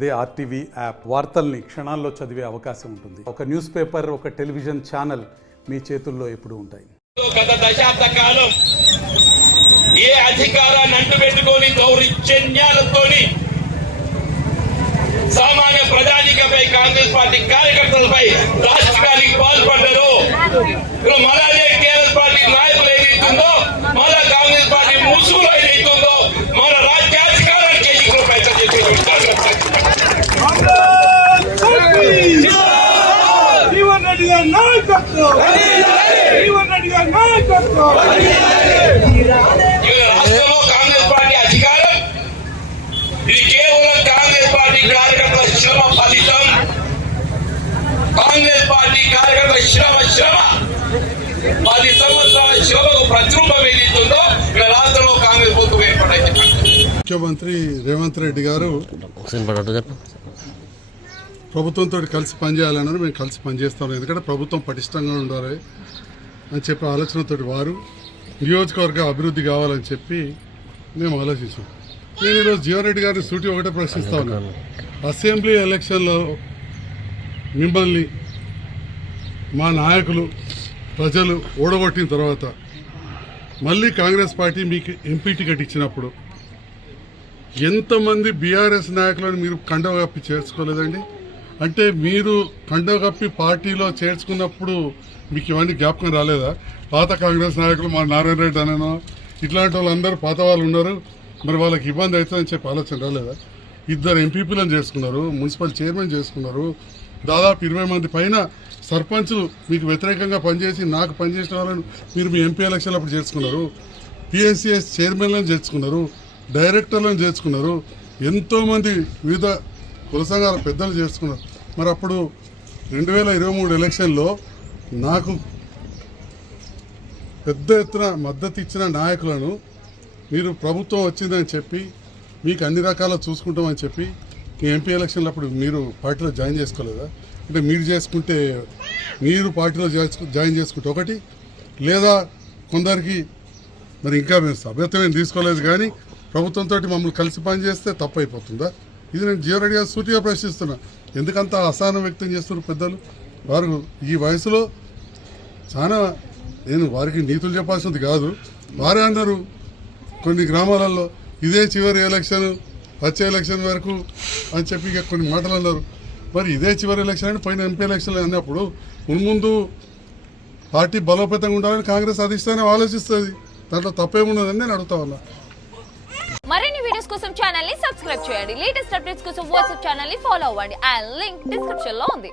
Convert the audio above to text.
అదే RTV app వార్తల్ని క్షణాల్లో చదివే అవకాశం ఉంటుంది. ఒక న్యూస్ పేపర్, ఒక టెలివిజన్ ఛానల్ మీ చేతుల్లో ఎప్పుడూ ఉంటాయి. గత దశాబ్ద కాలం ఏ అధికారాన్ని అంటుపెట్టుకొని దౌర్జన్యాలతోని సామాన్య ప్రజానికపై కాంగ్రెస్ పార్టీ కార్యకర్తలపై రాష్ట్రానికి పాల్పడ్డారు. మళ్ళీ టీఆర్ఎస్ పార్టీ నాయకులు ఏదైతుందో, మళ్ళా కాంగ్రెస్ పార్టీ ముసుగులో ఏదైతుందో మన రాజ్యాధికారానికి ఎన్నికలు ప్రయత్నం చేస్తున్నారు. రాష్ట్రంలో కాంగ్రెస్ పార్టీ అధికారం ఇది కేవలం కాంగ్రెస్ పార్టీ కార్యకర్తల శ్రమ ఫలితం. కాంగ్రెస్ పార్టీ కార్యకర్తల శ్రమ 10 సంవత్సరాల శ్రమకు ప్రతిరూపం ఏదైతుందో ఇక్కడ రాష్ట్రంలో కాంగ్రెస్ ప్రభుత్వం ఏర్పడింది. ముఖ్యమంత్రి రేవంత్ రెడ్డి గారు ప్రభుత్వంతో కలిసి పనిచేయాలన్నారు. మేము కలిసి పనిచేస్తాం, ఎందుకంటే ప్రభుత్వం పటిష్టంగా ఉండాలి అని చెప్పి ఆలోచనతో వారు నియోజకవర్గ అభివృద్ధి కావాలని చెప్పి మేము ఆలోచించాం. నేను ఈరోజు జీవన్ రెడ్డి గారిని సూటి ఒకటే ప్రశ్నిస్తా ఉన్నాను. అసెంబ్లీ ఎలక్షన్లో మిమ్మల్ని మా నాయకులు ప్రజలు ఓడగొట్టిన తర్వాత మళ్ళీ కాంగ్రెస్ పార్టీ మీకు ఎంపీ టికెట్ ఇచ్చినప్పుడు ఎంతమంది బీఆర్ఎస్ నాయకులను మీరు కండవ కప్పి చేర్చుకోలేదండి? అంటే మీరు కండవ కప్పి పార్టీలో చేర్చుకున్నప్పుడు మీకు ఇవన్నీ జ్ఞాపకం రాలేదా? పాత కాంగ్రెస్ నాయకులు మా నారాయణ రెడ్డి అనేనో ఇట్లాంటి వాళ్ళందరూ పాత వాళ్ళు ఉన్నారు, మరి వాళ్ళకి ఇబ్బంది అవుతుందని చెప్పి ఆలోచన రాలేదా? 2 ఎంపీపీలను చేసుకున్నారు, మున్సిపల్ చైర్మన్ చేసుకున్నారు, దాదాపు 20 మంది పైన సర్పంచులు మీకు వ్యతిరేకంగా పనిచేసి నాకు పనిచేసిన వాళ్ళని మీరు మీ ఎంపీ ఎలక్షన్లు అప్పుడు చేర్చుకున్నారు, పిఎస్సిఎస్ చైర్మన్లను చేర్చుకున్నారు, డైరెక్టర్లను చేర్చుకున్నారు, ఎంతోమంది వివిధ కుల సంఘాల పెద్దలు చేర్చుకున్నారు. మరి అప్పుడు 2023 ఎలక్షన్లో నాకు పెద్ద ఎత్తున మద్దతు ఇచ్చిన నాయకులను మీరు ప్రభుత్వం వచ్చిందని చెప్పి మీకు అన్ని రకాల చూసుకుంటామని చెప్పి మీ ఎంపీ ఎలక్షన్లు అప్పుడు మీరు పార్టీలో జాయిన్ చేసుకోలేదా? అంటే మీరు చేసుకుంటే మీరు పార్టీలో జాయిన్ చేసుకుంటే ఒకటి, లేదా కొందరికి మరి ఇంకా మేము సభ్యత్వం తీసుకోలేదు కానీ ప్రభుత్వంతో మమ్మల్ని కలిసి పనిచేస్తే తప్పు అయిపోతుందా? ఇది నేను జీవన్ రెడ్డి గారు సూటిగా ప్రశ్నిస్తున్నా. ఎందుకంత అసహనం వ్యక్తం చేస్తున్నారు పెద్దలు? వారు ఈ వయసులో చాలా, నేను వారికి నీతులు చెప్పాల్సింది కాదు, వారే అన్నారు కొన్ని గ్రామాలలో ఇదే చివరి ఎలక్షన్, వచ్చే ఎలక్షన్ వరకు అని చెప్పి ఇక కొన్ని మాటలు అన్నారు. మరి ఇదే చివరి ఎలక్షన్ అని పోయిన ఎంపీ ఎలక్షన్లు అన్నప్పుడు మున్ముందు పార్టీ బలోపేతంగా ఉండాలని కాంగ్రెస్ అధిష్టానం ఆలోచిస్తుంది. దాంట్లో తప్పేమున్నదని నేను అడుగుతా ఉన్నా. మరిన్ని వీడియోస్ కోసం ఛానల్ ని సబ్స్క్రైబ్ చేయండి. లేటెస్ట్ అప్డేట్స్ కోసం వాట్సాప్ ఛానల్ ని ఫాలో అవ్వండి. ఆ లింక్ డిస్క్రిప్షన్ లో ఉంది.